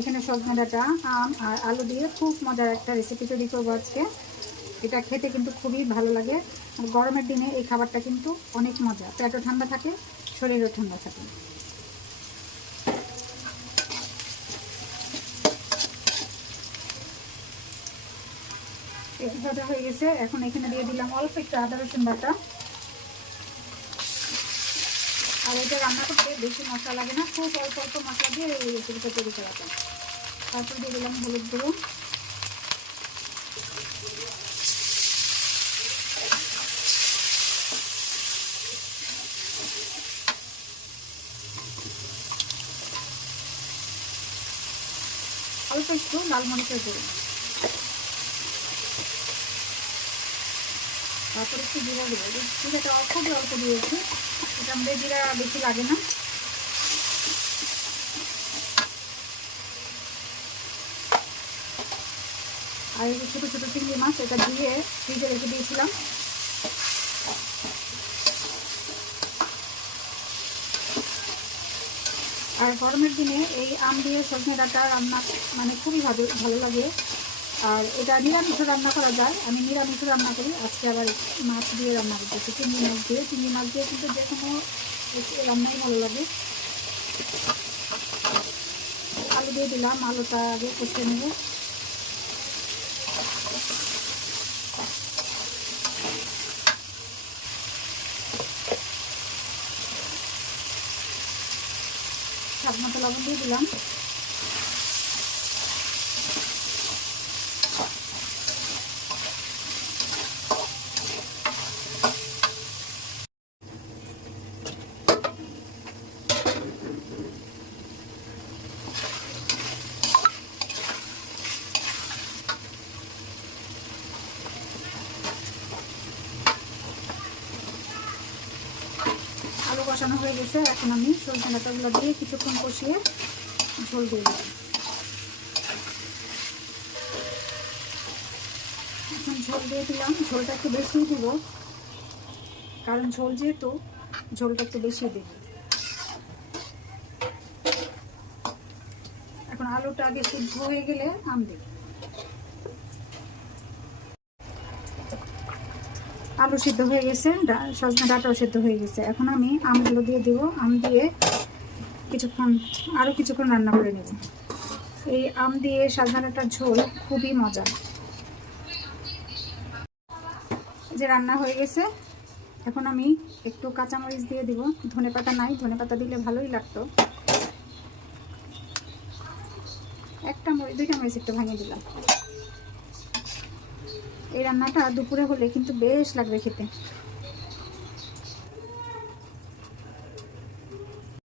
এখানে সজনে ডাঁটা, আম আর আলু দিয়ে খুব মজার একটা রেসিপি তৈরি করবো আজকে। এটা খেতে কিন্তু খুবই ভালো লাগে। আর গরমের দিনে এই খাবারটা কিন্তু অনেক মজা, পেটও ঠান্ডা থাকে, শরীরও ঠান্ডা থাকে। একটু ভাজা হয়ে গেছে, এখন এখানে দিয়ে দিলাম অল্প একটু আদা রসুন বাটা। আর এটা রান্না করতে বেশি মশলা লাগে না, খুব অল্প অল্প মশলা দিয়ে এই রেসিপিটা তৈরি করা যায়। তারপর দিয়ে দিলাম হলুদ গুঁড়ো, অল্প একটু লাল মরিচের গুঁড়ো, তারপর একটু জিরা দেবো। জিরাটা খুবই অল্প দিয়েছি, এটা আমাদের জিরা বেশি লাগে না। আর এই ছোটো ছোটো চিংড়ি মাছ, এটা দিয়ে ফ্রিজে রেখে দিয়েছিলাম। আর গরমের দিনে এই আম দিয়ে সজনে ডাঁটা রান্না মানে খুবই ভালো লাগে। আর এটা নিরামিষও রান্না করা যায়, আমি নিরামিষও রান্না করি। আজকে আবার মাছ দিয়ে রান্না করতেছি, চিংড়ি মাছ দিয়ে কিন্তু যে কোনো রান্নাই ভালো লাগে। আলু দিয়ে দিলাম, আলুটা আগে কষিয়ে নেব। স্বাদ মতো লবণ দিয়ে দিলাম। আলু কষানো হয়ে গেছে, এখন আমি সজনে ডাঁটাগুলো দিয়ে কিছুক্ষণ কষিয়ে ঝোল দিয়ে দিলাম। এখন ঝোল দিয়ে দিলাম, ঝোলটা একটু বেশি দিব, কারণ ঝোল যেহেতু ঝোলটা একটু বেশি দেব। এখন আলুটা আগে সিদ্ধ হয়ে গেলে আম দেব। আলু সিদ্ধ হয়ে গেছে, সজনে ডাঁটাও সিদ্ধ হয়ে গেছে। এখন আমি আমগুলো দিয়ে দিব, আম দিয়ে আরও কিছুক্ষণ রান্না করে নেব। এই আম দিয়ে সজনে ডাঁটার ঝোল খুবই মজা। যে রান্না হয়ে গেছে, এখন আমি একটু কাঁচামরিচ দিয়ে দিব। ধনেপাতা নাই, ধনেপাতা দিলে ভালোই লাগতো। দুইটা মরিচ একটু ভাঙিয়ে দিলাম। এই রান্নাটা দুপুরে হলে কিন্তু বেশ লাগবে খেতে।